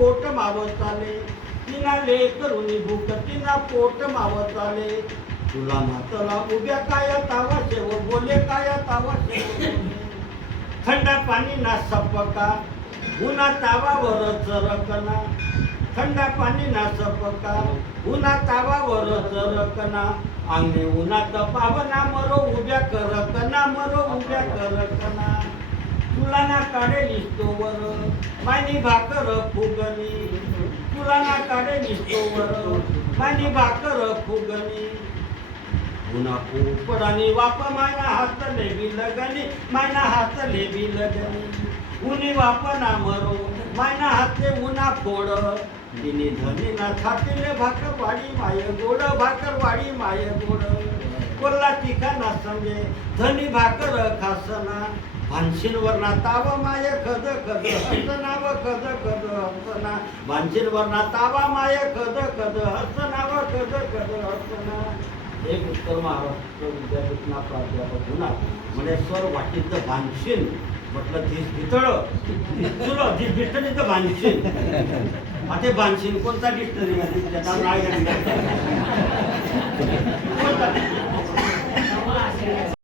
पोट मावत आले, तिना लेकरुनी भूक तिना पोट मावत आले. तुला नातला उभ्या काय तावा शेव बोले काय तावा शेव. थंड पाणी ना सपका उन्हा तावावर चरकना. थंड पाणी ना सपका उन्हा तावावर चरकना. अंगे उन्हात पावना मरो उभ्या करकना मरो उभ्या करकना. तुला ना काढे निस्तोवर मानी भाकर फुगणी. तुला ना काढे निस्तोवर मानी भाकर फुगणी. उन्हा पोपडानी वाप मायना हात लेबी लगनी. मायना हात लेबी लगनी. उनी वापना मरो मायना हाते उन्हा फोड. दिनी धनी ना थाटिले भाकर वाडी माय गोड भाकर वाडी माय गोड. कोल्हा तिखा ना संगे धनी भाकर खासना. भानशींवर ना तावा माय खद खद हसना व खद खद हसना. भानशींवर ना तावा माय खद खद हसना व खद खद हसना. एक उत्तर महाराष्ट्र विद्यापीठना प्राध्यापक होणार म्हणजे सर वाटीचं भानशीन म्हटलं धीस भितळ तुला धीस भिटणीचं भानशीन. आता भानशीन कोणता डिक्शनरी त्याचा राय